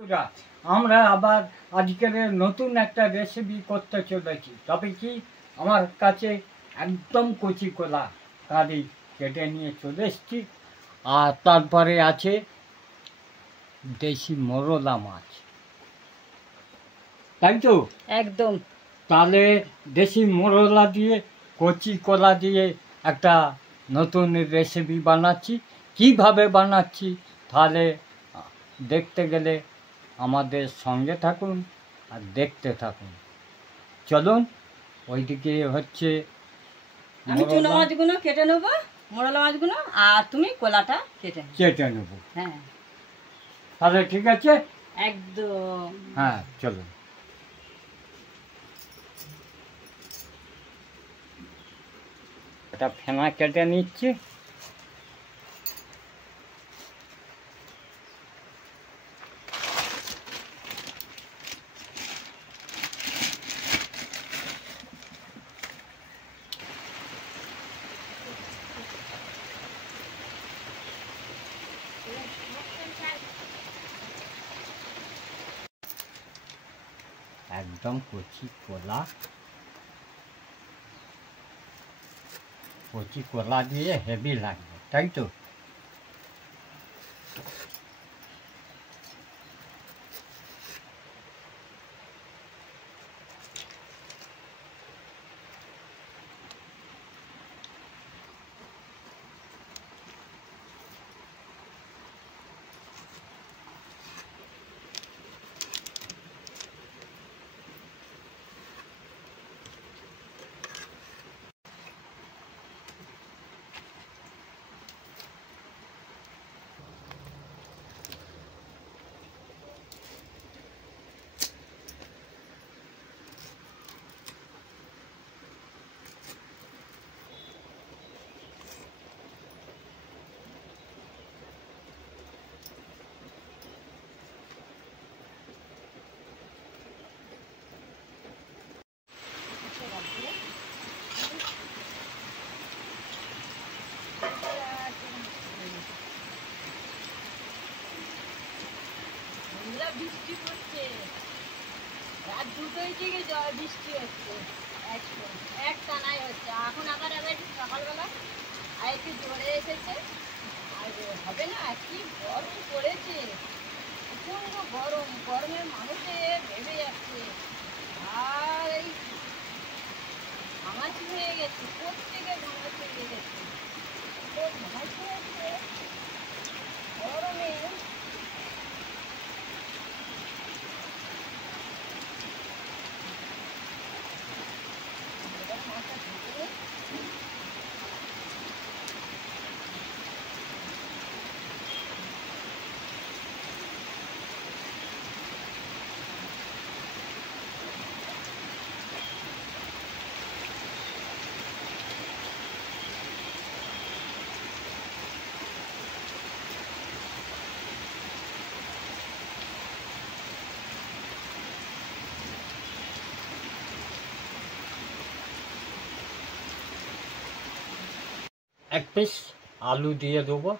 বন্ধুরা, আমরা আবার আজকের নতুন একটা রেসিপি করতে চলেছি। তবে কি আমার কাছে একদম কচি কলা কারি কেটে নিয়ে চলে এসেছি। আর তারপরে আছে দেশি মোরলা মাছ, তাই তো? একদম। তাহলে দেশি মোরলা দিয়ে কচি কলা দিয়ে একটা নতুন রেসিপি বানাচ্ছি। কিভাবে বানাচ্ছি তাহলে দেখতে গেলে আমাদের সঙ্গে থাকুন আর দেখতে থাকুন। চলুন, ওইদিকে হচ্ছে আমি চুনো মাছগুলো কেটে নেবো, মোরলা মাছগুলো, আর তুমি কলাটা কেটে নেব। হ্যাঁ, তাহলে ঠিক আছে, একদম। হ্যাঁ চলুন। এটা ফেনা কেটে নিচ্ছি। একদম কচি কলা দিয়ে হেভি লাগবে, তাই তো? বৃষ্টি পড়ছে, রাত দুটোই থেকে বৃষ্টি হচ্ছে, এক টানাই হচ্ছে। এখন আবার সকালবেলা আর একটু জোরে এসেছে। আর হবে না, কি গরম পড়েছে, প্রচন্ড গরম। গরমে মানুষের ভেবে যাচ্ছে। আর এই ঘামাচি হয়ে গেছে, প্রত্যেকে ঘামাচি হয়ে গেছে, ঘামাচি হয়েছে গরমে। এক পিস আলু দিয়ে দেবো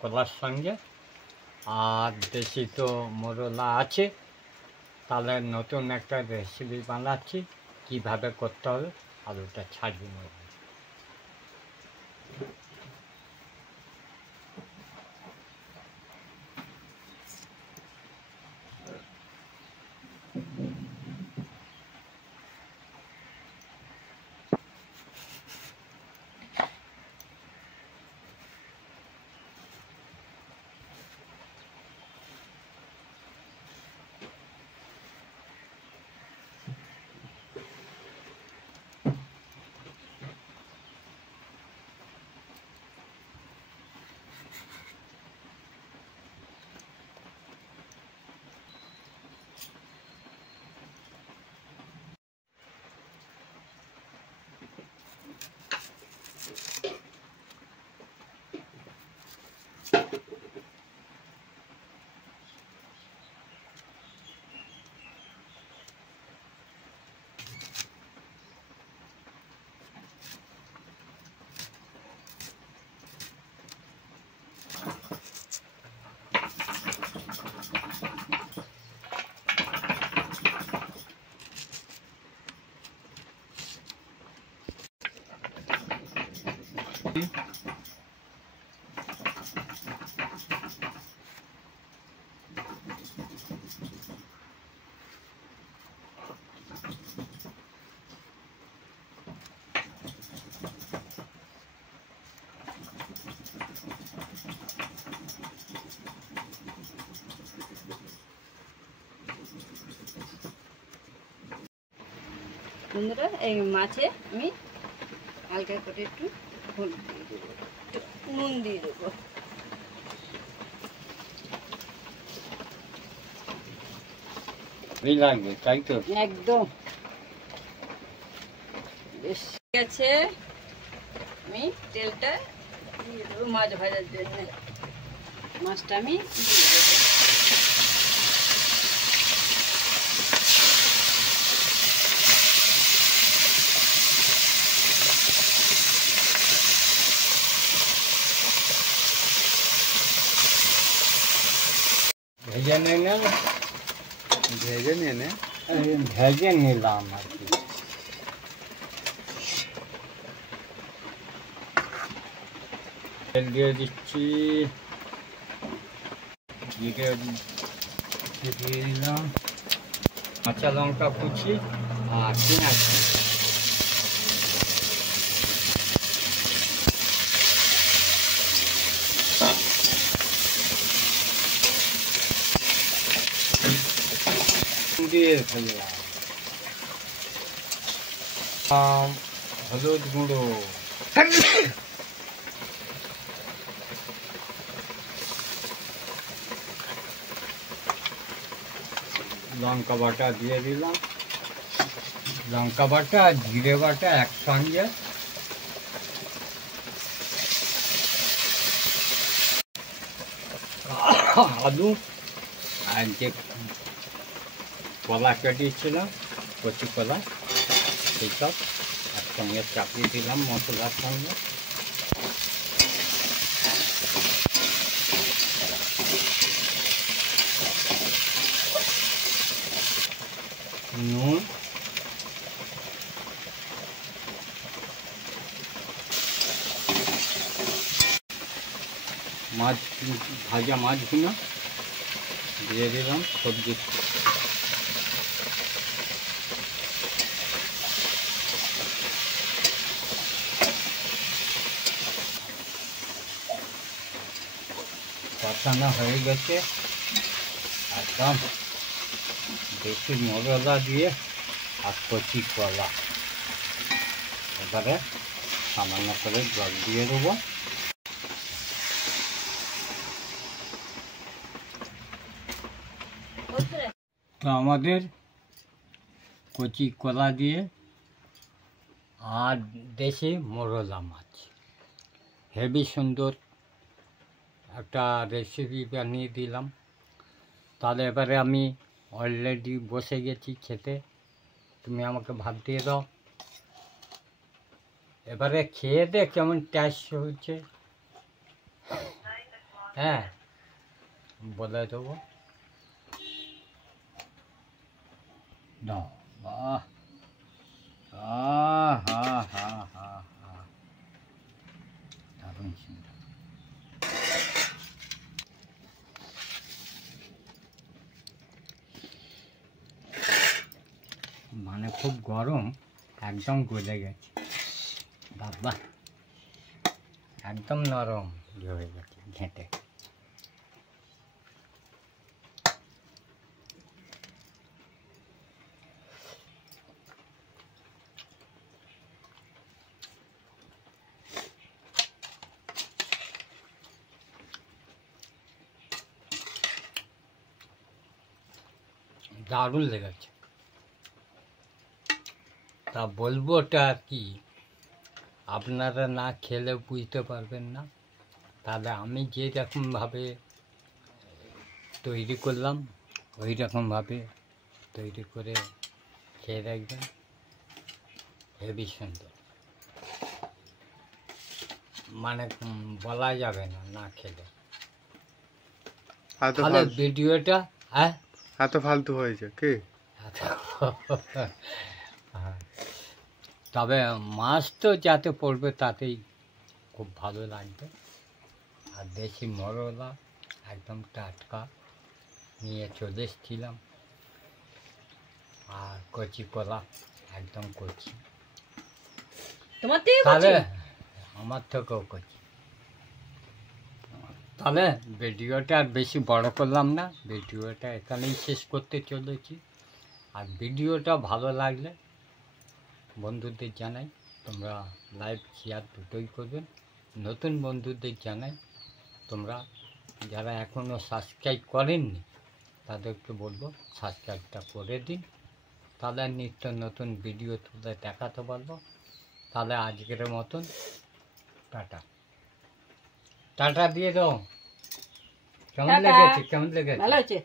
কলার সঙ্গে। আর দেশি তো মোরলা আছে, তাহলে নতুন একটা রেসিপি বানাচ্ছি। কিভাবে করতে হবে আলুটা ছাড়িয়ে নেব। বন্ধুরা এই মাছে আমি হালকা করে একটু হলুদ দিয়ে দেবো, একটু নুন দিয়ে দেবো। লাগবে তাই তো? একদম বেশ ঠিক আছে। আমি তেলটা দিয়ে দেবো মাছ ভাজার জন্য। মাছটা আমি দিয়ে দেবো। ভেজে নিয়ে না, ভেজে নিয়ে নে। ভেজে নিলাম আর কি। তেল দিয়ে দিচ্ছি, জিরে দিয়ে দিলাম, কাঁচা লঙ্কা কুচি আর পেঁয়াজ। দিয়ে ফেললাম হলুদ গুঁড়ো, লঙ্কা বাটা দিয়ে দিলাম, লঙ্কা বাটা আর জিরে বাটা একসঙ্গে আলু আর যে কলা কেটেছিলাম, কচি কলা, সেইসব একসঙ্গে চাপিয়ে দিলাম মশলার সঙ্গে। নুন, মাছ, ভাজা মাছগুলো দিয়ে দিলাম সবজি। কষানো হয়ে গেছে, একদম বেশি মশলা দিয়ে আর কচি কলা। এবারে সামান্য করে জল দিয়ে দেবো। তো আমাদের কচি কলা দিয়ে আর দেশি মোরলা মাছ, হেভি সুন্দর একটা রেসিপি বানিয়ে দিলাম। তাহলে এবারে আমি অলরেডি বসে গেছি খেতে, তুমি আমাকে ভাত দিয়ে দাও। এবারে খেয়ে দে কেমন টেস্ট হচ্ছে, হ্যাঁ বলে দেবো। দাও, বাহ, হা হা হা হা, দারুণ সুন্দর। মানে খুব গরম, একদম গলে গেছে বাবা, একদম নরম হয়ে গেছে ঘেঁটে। দারুণ লেগেছে। তা বলবো ওটা কি, আপনারা না খেলে বুঝতে পারবেন না। তাহলে আমি যে রকমভাবে তৈরি করলাম ওই রকমভাবে তৈরি করে খেয়ে দেখবেন, হেভি সুন্দর। মানে বলা যাবে না না খেলে। তাহলে ভিডিওটা, হ্যাঁ এত ফালতু হয়েছে কি? তবে মাছ তো যাতে পড়বে তাতেই খুব ভালো লাগবে। আর দেশি মোরলা একদম টাটকা নিয়ে চলে এসেছিলাম, আর কচি কলা একদম কচি, তোমার থেকে তাহলে আমার থেকেও কচি। তাহলে ভিডিওটা আর বেশি বড় করলাম না, ভিডিওটা এখানেই শেষ করতে চলেছি। আর ভিডিওটা ভালো লাগলে বন্ধুদের জানাই তোমরা লাইক শেয়ার দুটোই করবেন। নতুন বন্ধুদের জানাই তোমরা যারা এখনও সাবস্ক্রাইব করেননি তাদেরকে বলবো সাবস্ক্রাইবটা করে দিন, তাহলে নিত্য নতুন ভিডিও তুলে দেখাতে পারবো। তাহলে আজকের মতন টাটা টাটা দিয়ে দাও। কেমন টাটা। লেগেছে? কেমন লেগেছে? ভালো হয়েছে।